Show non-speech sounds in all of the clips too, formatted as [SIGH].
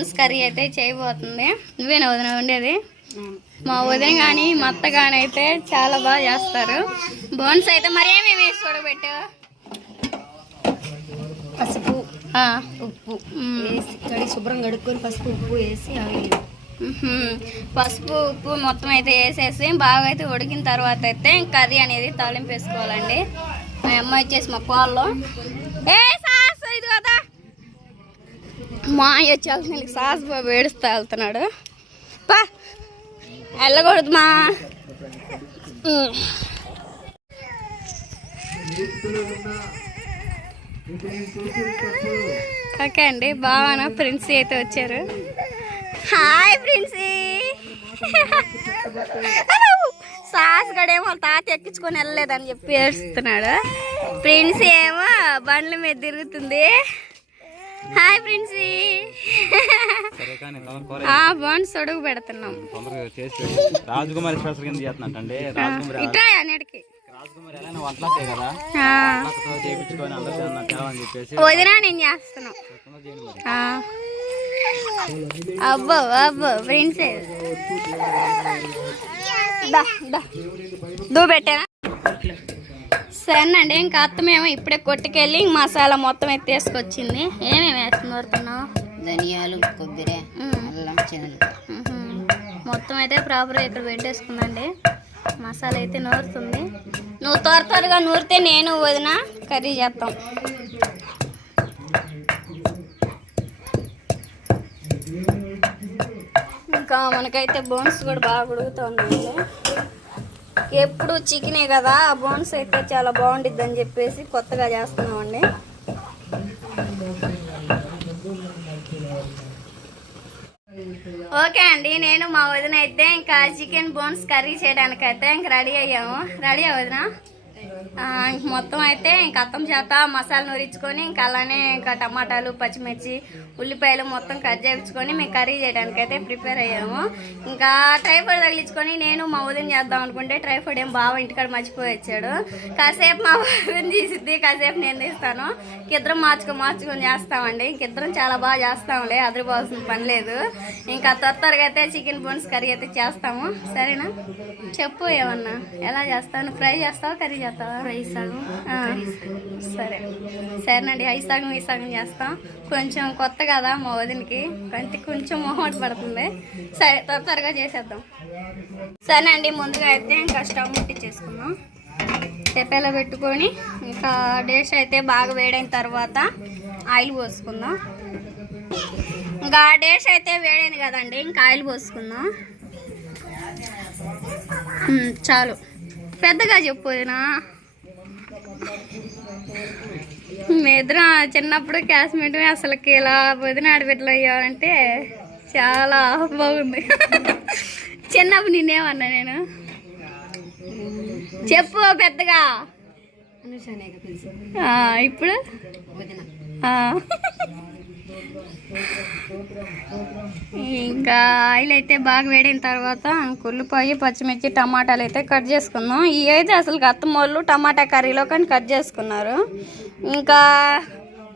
Bones curry అయితే చేయబోతుంది. నువ్వేనా వదిన ఉండేది. మా వదిన కానీ మా అత్త కానీ అయితే చాలా బాగా చేస్తారు. బోన్స్ అయితే మరి ఏమేమి వేసి చూడబెట్టావు పసుపు. ఉప్పు. వేసి కడిగి శుభ్రం కడుక్కొని పసుపు ఉప్పు వేసి అవి. పసుపు ఉప్పు మొత్తం అయితే వేసేసి బాగా అయితే ఉడికిన తర్వాత అయితే కర్రీ అనేది తాలింపు వేసుకోవాలండి. మా అమ్మ వచ్చేసి మా పాల్లో. ఏ సాస్ ఇది కదా మా అయ్య వచ్చి సాస్ బాబు ఏడుస్తా వెళ్తున్నాడు. పా. వెళ్ళకూడదు మా. ఓకే అండి బావాన? ప్రిన్సీ అయితే వచ్చారు. హాయ్ ప్రిన్సీ సాస్ గడేమో తాత ఎక్కించుకొని వెళ్ళలేదని చెప్పి ఏడుస్తున్నాడు. ప్రిన్సీ ఏమో బండ్ల మీద తిరుగుతుంది. హాయ్ ప్రిన్సీ ఆ బాగుంది సొడుగు పెడుతున్నాం. రాజకుమారి స్పెషల్ కింద చేస్తున్నట్టండి ఇట్రా అన్నిటికి వదినా నేను చేస్తున్నాం. అబ్బో అబ్బో ఫ్రెండ్స్. దా దా. దూ పెట్టానా? సరేనండి ఇంకా అత్తమేమో ఇప్పుడే కొట్టుకెళ్ళి మసాలా మొత్తం ఎత్తేసుకొచ్చింది ఏమేమి వేస్తుంది వరుతున్నావు ధనియాలు కొబ్బరి అల్లం మొత్తం అయితే ప్రాపర్గా ఇక్కడ పెట్టేసుకుందండి. మసాలా అయితే నూరుతుంది. నువ్వు త్వర త్వరగా నూరితే నేను వదిన కర్రీ చేస్తాం. ఇంకా మనకైతే బోన్స్ కూడా బాగా ఉడుకుతున్నాయి ఎప్పుడు చికెనే కదా ఆ బోన్స్ అయితే చాలా బాగుంటుంది అని చెప్పేసి కొత్తగా చేస్తున్నామండి. ఓకే అండి నేను మా వదిన అయితే ఇంకా చికెన్ బోన్స్ కర్రీ చేయడానికి అయితే ఇంకా రెడీ అయ్యాము. రెడీ వదిన? ఇంక మొత్తం అయితే ఇంక అత్తం చేత మసాలా నూరించుకొని ఇంకా అలానే ఇంకా టమాటాలు పచ్చిమిర్చి ఉల్లిపాయలు మొత్తం కట్ చేయించుకొని మేము కర్రీ చేయడానికి అయితే ప్రిపేర్ అయ్యాము. ఇంకా ట్రైఫాయిడ్ తగిలించుకొని నేను మా వదిన చేద్దాం అనుకుంటే ట్రైఫాయిడ్ ఏం బాగా ఇంటికాడ మర్చిపోయి వచ్చాడు. కాసేపు మా వదిన తీసిద్ది కాసేపు నేను తీస్తాను. ఇద్దరం మార్చుకొని మార్చుకొని చేస్తామండి. ఇంకిద్దరం చాలా బాగా చేస్తాంలే అదిరిపోవాల్సిన పని లేదు. ఇంకా త్వరగా అయితే చికెన్ బోన్స్ కర్రీ అయితే చేస్తాము. సరేనా? చెప్పు ఏమన్నా ఎలా చేస్తాను ఫ్రై చేస్తావా కర్రీ చేస్తావా? ఫ్రై సగం సరే సరేనండి ఐదు సగం ఈ సగం చేస్తాం కొంచెం కొత్త కదా మా వదినకి కంటి కొంచెం మొహమాట పడుతుంది సరే త్వర త్వరగా చేసేద్దాం సరేనండి ముందుగా అయితే ఇంకా స్టవ్ ముట్టించేసుకుందాం తెప్పేలో పెట్టుకొని ఇంకా డేష్ అయితే బాగా వేడైన తర్వాత ఆయిల్ పోసుకుందాం. ఇంకా డేష్ అయితే వేడైంది కదండి ఇంకా ఆయిల్ పోసుకుందాం. చాలు. పెద్దగా చెప్పు వదినా మీ ఇద్దరం చిన్నప్పుడు క్లాస్మేట్ అసలుకి ఇలా వదిన ఆడబిడ్డలు అయ్యావంటే చాలా బాగుంది. చిన్నప్పుడు నిన్నేమన్నా నేను? చెప్పు పెద్దగా. ఇప్పుడు. ఇంకా ఆయిల్ అయితే బాగా వేడిన తర్వాత కుళ్ళిపోయి పచ్చిమిర్చి టమాటాలు అయితే కట్ చేసుకుందాం. ఇవి అయితే అసలు అత్తమోళ్ళు టమాటా కర్రీలో కానీ కట్ చేసుకున్నారు. ఇంకా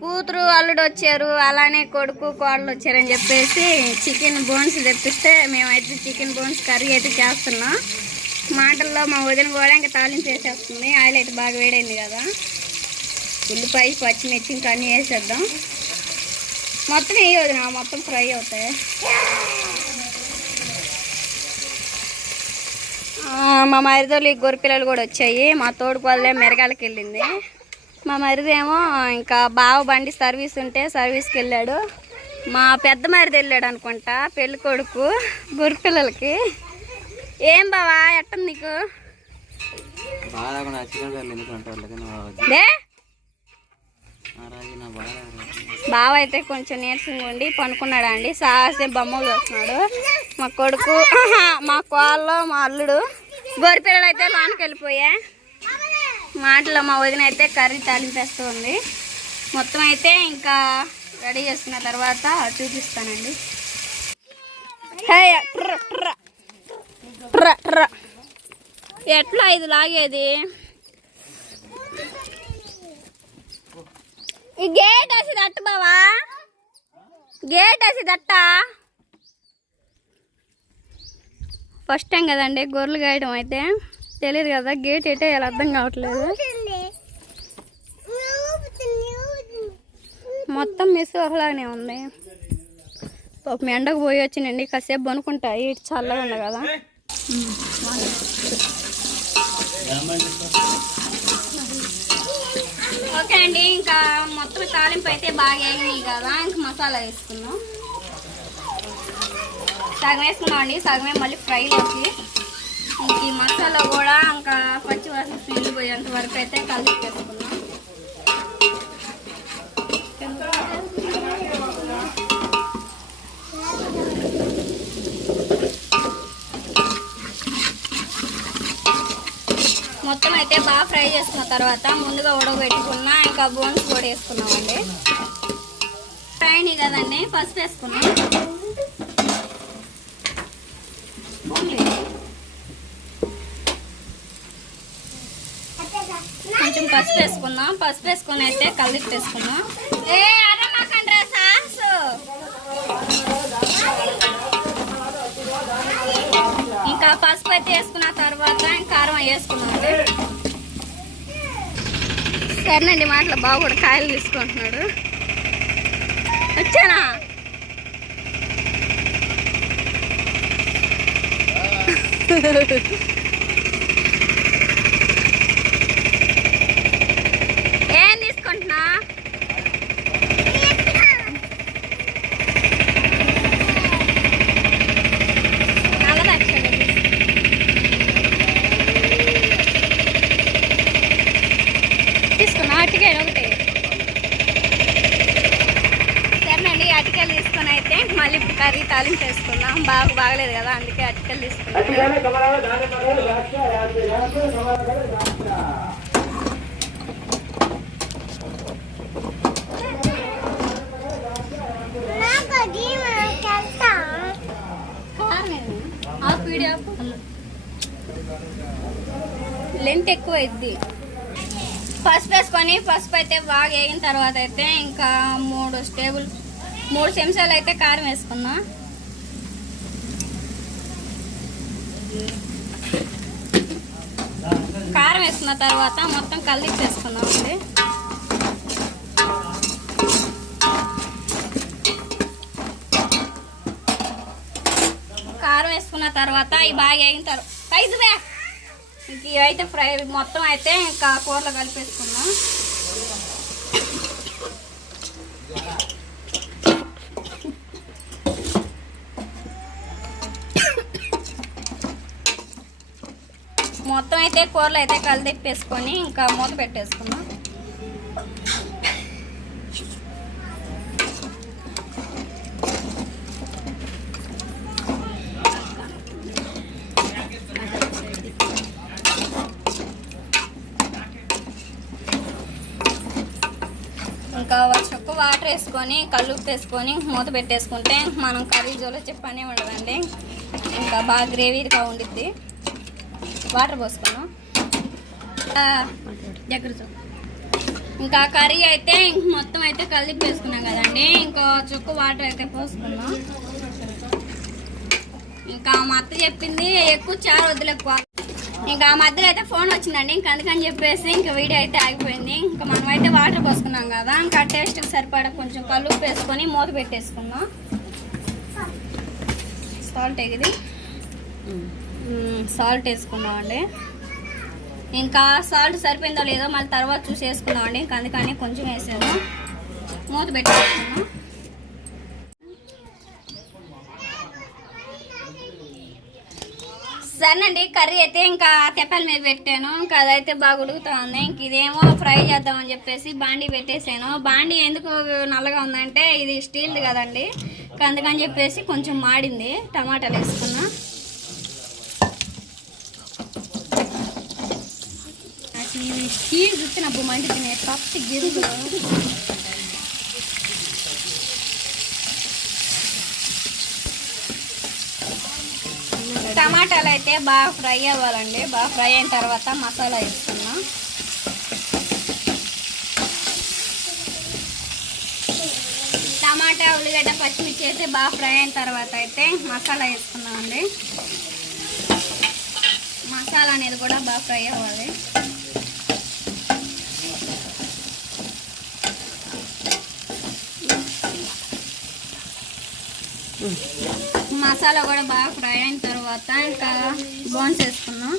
కూతురు అల్లుడు వచ్చారు. అలానే కొడుకు కోడలు వచ్చారని చెప్పేసి చికెన్ బోన్స్ తెప్పిస్తే మేమైతే చికెన్ బోన్స్ కర్రీ అయితే చేస్తున్నాం. మాటల్లో మా వదిన కూడా ఇంకా తాలింపు వేసేస్తుంది. ఆయిల్ అయితే బాగా వేడైంది కదా. ఉల్లిపాయ పచ్చిమిర్చి ఇంకా అన్నీ వేసేద్దాం. మొత్తం వేయి వదిన మొత్తం ఫ్రై అవుతాయి. మా మరిదోళ్ళు ఈ గొర్రె పిల్లలు కూడా వచ్చాయి. మా తోడు పల్లె మెరగాలకి వెళ్ళింది. మా మరిది ఏమో ఇంకా బావ బండి సర్వీస్ ఉంటే సర్వీస్కి వెళ్ళాడు. మా పెద్ద మరిది వెళ్ళాడు అనుకుంటా పెళ్ళి కొడుకు గొర్రె పిల్లలకి. ఏం బావా ఎట్టుంది నీకు? బాగా బావ అయితే కొంచెం నీరసంగా ఉండి పనుకున్నాడు అండి సాసే బొమ్మలు చూస్తున్నాడు మా కొడుకు [LAUGHS] మా కోళ్ళు మా అల్లుడు. గొర్రె పిల్లలు అయితే లోనికి వెళ్ళిపోయా. మాటలో మా వదిన అయితే కర్రీ తాలింపేస్తూ ఉంది మొత్తం అయితే ఇంకా రెడీ చేసుకున్న తర్వాత చూపిస్తానండి. ఎట్లా ఇది లాగేది? ఈ గేట్ వేసి అట్టు బావా. గేట్ వేసి దట్ట ఫస్ట్ టైం కదండి గొర్రెలు గాయడం అయితే. తెలియదు కదా గేట్ ఎటే ఎలా అర్థం కావట్లేదు. మొత్తం మిస్ ఒకలాగానే ఉంది. పాపం ఎండకు పోయి వచ్చినండి కాసేపు అనుకుంటాయి ఇటు చల్లగా ఉంది కదా. ఓకే అండి ఇంకా మొత్తం తాలింపు అయితే బాగా అయినాయి కదా ఇంకా మసాలా వేసుకున్నాం సగం వేసుకున్నాం అండి సగమే మళ్ళీ ఫ్రై చేసి ఇంక ఈ మసాలా కూడా ఇంకా పచ్చి వాసన ఫీల్ పోయేంత వరకు అయితే కలిపి వేసుకున్నాం మొత్తం అయితే బాగా ఫ్రై చేసుకున్న తర్వాత ముందుగా ఉడకబెట్టుకున్న ఇంకా బోన్స్ కూడా వేసుకున్నామండి. ఫ్రైని కదండి పసుపు వేసుకున్నాం. కొంచెం పసుపు వేసుకున్నాం. పసుపు వేసుకొని అయితే కలిపి వేసుకున్నాం ఏ అరమాకండ్రా సాస్ ఇంకా పసుపు అయితే వేసుకున్న తర్వాత ఇంకా కారం వేసుకున్నాడు సరేనండి మాటలు బాబు కూడా కాయలు తీసుకుంటున్నాడు. వచ్చానా ఏం తీసుకుంటున్నా నల్లదక్షిణ తీసుకున్నా అటికాయలు ఒకటి సరేనండి అటికాయలు తీసుకొని అయితే మళ్ళీ ఇప్పుడు కర్రీ తాలింపు వేసుకుందాం బాగా బాగలేదు కదా అందుకే అటికాయలు తీసుకున్నాం లెంత్ ఎక్కువ అయింది పసుపు వేసుకొని పసుపు అయితే బాగా వేగిన తర్వాత అయితే ఇంకా మూడు టేబుల్ మూడు చెంచాలు అయితే కారం వేసుకున్నా కారం వేసుకున్న తర్వాత మొత్తం కలిపి అండి. కారం వేసుకున్న తర్వాత ఇవి బాగా వేగిన తర్వాత సైజు బే ఇంక ఇవైతే ఫ్రై మొత్తం అయితే ఇంకా కూరలో కలిపేసుకున్నాం మొత్తం అయితే కూరలు అయితే కలిదిప్పేసుకొని ఇంకా మూత పెట్టేసుకున్నాం ఇంకా చుక్క వాటర్ వేసుకొని కళ్ళు వేసుకొని మూత పెట్టేసుకుంటే మనం కర్రీ జోలో చెప్పనే ఉండదండి. ఇంకా బాగా గ్రేవీగా ఉండిద్ది. వాటర్ పోసుకున్నాం. దగ్గర ఇంకా కర్రీ అయితే ఇంక మొత్తం అయితే కలిపి వేసుకున్నాం కదండి. ఇంకో చుక్క వాటర్ అయితే పోసుకున్నాం. ఇంకా మా అత్త చెప్పింది ఎక్కువ చారు వద్దులేక్కువ ఇంకా ఆ మధ్యలో అయితే ఫోన్ వచ్చిందండి. ఇంకా అందుకని చెప్పేసి ఇంకా వీడియో అయితే ఆగిపోయింది. ఇంకా మనం అయితే వాటర్ పోసుకున్నాం కదా. ఇంకా టేస్ట్ సరిపడా కొంచెం కలుపు వేసుకొని మూత పెట్టేసుకున్నాం. సాల్ట్ ఎగిది సాల్ట్ వేసుకున్నామండి ఇంకా సాల్ట్ సరిపోయిందో లేదో మళ్ళీ తర్వాత చూసి వేసుకున్నామండి ఇంకా అందుకని కొంచెం వేసాము మూత పెట్టేసుకున్నాము సరేనండి కర్రీ అయితే ఇంకా తెప్పల మీద పెట్టాను. ఇంకా అదైతే బాగా ఉడుకుతా ఉంది ఇంక ఇదేమో ఫ్రై చేద్దామని చెప్పేసి బాండీ పెట్టేసాను. బాండీ ఎందుకు నల్లగా ఉందంటే ఇది స్టీల్ది కదండి. అందుకని చెప్పేసి కొంచెం మాడింది. టమాటాలు వేసుకున్నా నాకు చీజ్ స్టీల్ చూసినప్పుడు తినే పప్పు గిరుగు టమాటాలు అయితే బాగా ఫ్రై అవ్వాలండి. బాగా ఫ్రై అయిన తర్వాత మసాలా వేసుకున్నాం. టమాటా ఉల్లిగడ్డ పచ్చిమిర్చి అయితే బాగా ఫ్రై అయిన తర్వాత అయితే మసాలా వేసుకున్నామండి మసాలా అనేది కూడా బాగా ఫ్రై అవ్వాలి. మసాలా కూడా బాగా ఫ్రై అయిన తర్వాత ఇంకా బోన్స్ వేసుకున్నాం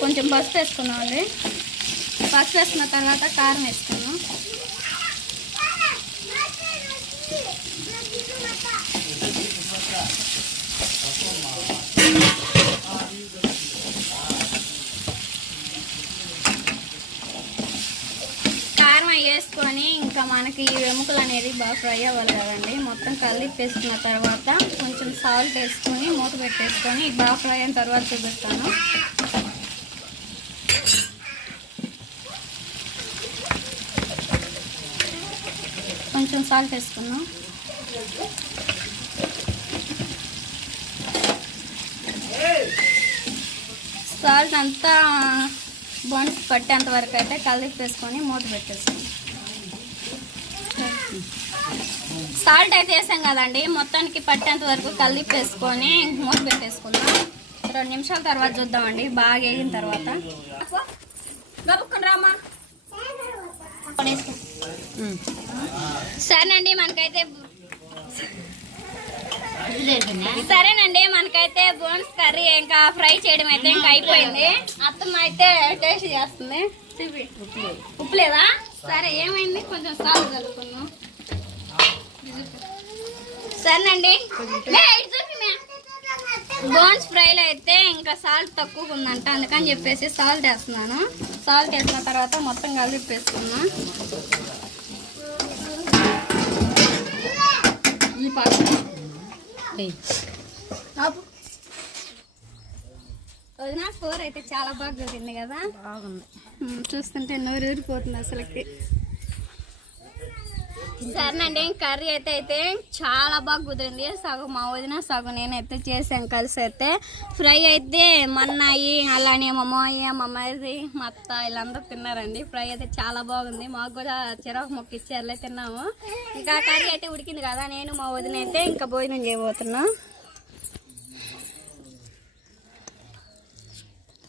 కొంచెం పసుపు వేసుకున్నాం అండి పసుపు వేసుకున్న తర్వాత కారం వేసుకున్నాం కారం అవి వేసుకొని ఇంకా మనకి ఈ వెముకలు అనేది బాగా ఫ్రై అవ్వాలి కదండి. మొత్తం కలిపి వేసుకున్న తర్వాత కొంచెం సాల్ట్ వేసుకొని మూత పెట్టేసుకొని బాగా ఫ్రై అయిన తర్వాత చూపిస్తాను. కొంచెం సాల్ట్ వేసుకున్నాం సాల్ట్ అంతా బోన్స్ పట్టేంత వరకు అయితే కలిపి వేసుకొని మూత పెట్టేసుకున్నాం సాల్ట్ అయితే వేసాం కదండి. మొత్తానికి పట్టేంత వరకు కలిపి వేసుకొని మూత పెట్టేసుకుందాం. రెండు నిమిషాల తర్వాత చూద్దామండి. బాగా వేగిన తర్వాత. రామా. సరేనండి మనకైతే సరేనండి మనకైతే బోన్స్ కర్రీ ఇంకా ఫ్రై చేయడం అయితే ఇంకా అయిపోయింది. అత్తమ్మ అయితే టేస్ట్ చేస్తుంది. ఉప్పు లేదా? సరే ఏమైంది? కొంచెం సాల్ట్ కలుపుకుందాం. సరేనండి. బోన్స్ ఫ్రైలో అయితే ఇంకా సాల్ట్ తక్కువ ఉందంట. అందుకని చెప్పేసి సాల్ట్ వేస్తున్నాను. సాల్ట్ వేసిన తర్వాత మొత్తం కలిపి వేసుకున్నాం ఈ. వదినా కూర అయితే చాలా బాగా కుదిరింది కదా? బాగుంది. చూస్తుంటే నోరు ఊరిపోతుంది అసలుకి. సరేనండి కర్రీ అయితే అయితే చాలా బాగా కుదిరింది. సగం మా వదిన సగం నేనైతే చేసాను కలిసి అయితే. ఫ్రై అయితే మన్నాయి అలానే మా మాయ మా మరిది మా అత్త వీళ్ళందరూ తిన్నారండి. ఫ్రై అయితే చాలా బాగుంది. మాకు కూడా చిరాకు మొక్క ఇచ్చారులే తిన్నాము. ఇంకా కర్రీ అయితే ఉడికింది కదా నేను మా వదిన అయితే ఇంకా భోజనం చేయబోతున్నా.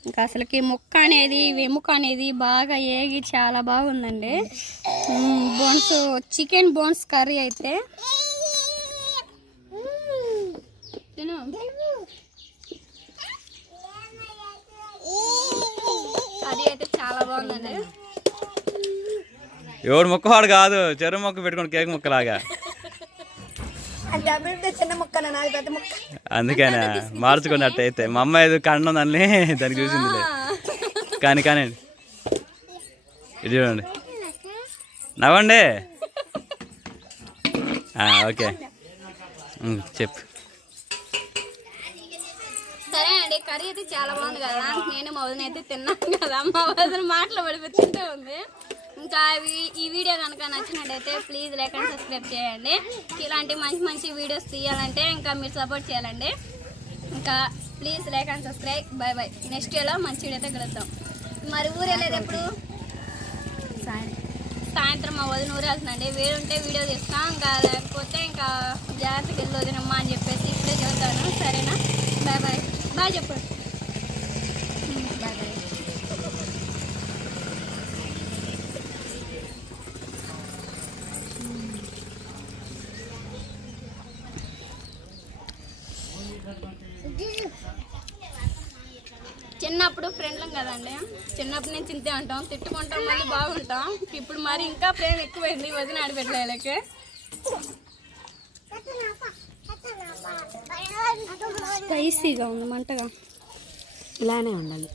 ఇంకా అసలుకి ముక్క అనేది వెముక అనేది బాగా ఏగి చాలా బాగుందండి. బోన్స్ చికెన్ బోన్స్ కర్రీ అయితే. తిను కర్రీ అయితే చాలా బాగుందండి. ఎవడు మొక్కవాడు కాదు చెరువు మొక్క పెట్టుకుని కేక్ ముక్కలాగా. చిన్న ముక్క నాది పెద్ద ముక్క. అందుకనే మార్చుకున్నట్టు అయితే మా అమ్మ ఏదో కండం దాన్ని దానికి చూసిందిలే. కానీ కానీ. ఇది చూడండి. నవ్వండి. ఆ, ఓకే. చెప్పు. సరే అండి కర్రీ అయితే చాలా బాగుంది కదా. నేను మా వదిన అయితే తిన్నాను కదా. మా వదిన మాటలు పడిపోతుంటే ఉంది. ఇంకా ఈ- ఈ వీడియో కనుక నచ్చినట్టయితే ప్లీజ్ లైక్ అండ్ సబ్స్క్రైబ్ చేయండి. ఇలాంటి మంచి మంచి వీడియోస్ తీయాలంటే ఇంకా మీరు సపోర్ట్ చేయాలండి. ఇంకా please like and subscribe. Bye bye. Next ఇయర్లో మంచి వీడియో అయితే కలుద్దాం. మరి ఊరు వెళ్ళేది ఎప్పుడు? సాయంత్రం. మా వదిన ఊరు వెళ్తుందండి వేరుంటే వీడియో తీస్తాం ఇంకా లేకపోతే ఇంకా జాగ్రత్తకి వెళ్ళి వదినమ్మా అని చెప్పేసి ఇప్పుడే చెబుతాను. సరేనా? Bye bye. బాయ్ చెప్పు. చిన్నప్పుడు ఫ్రెండ్లం కదండి. చిన్నప్పటి నుంచి ఇంతే ఉంటాం తిట్టుకుంటాం మళ్ళీ బాగుంటాం. ఇప్పుడు మరి ఇంకా ప్రేమ ఎక్కువైంది వదిన ఆడబెట్టలేకే స్పైసీగా ఉంది మంటగా. ఇలానే ఉండాలి.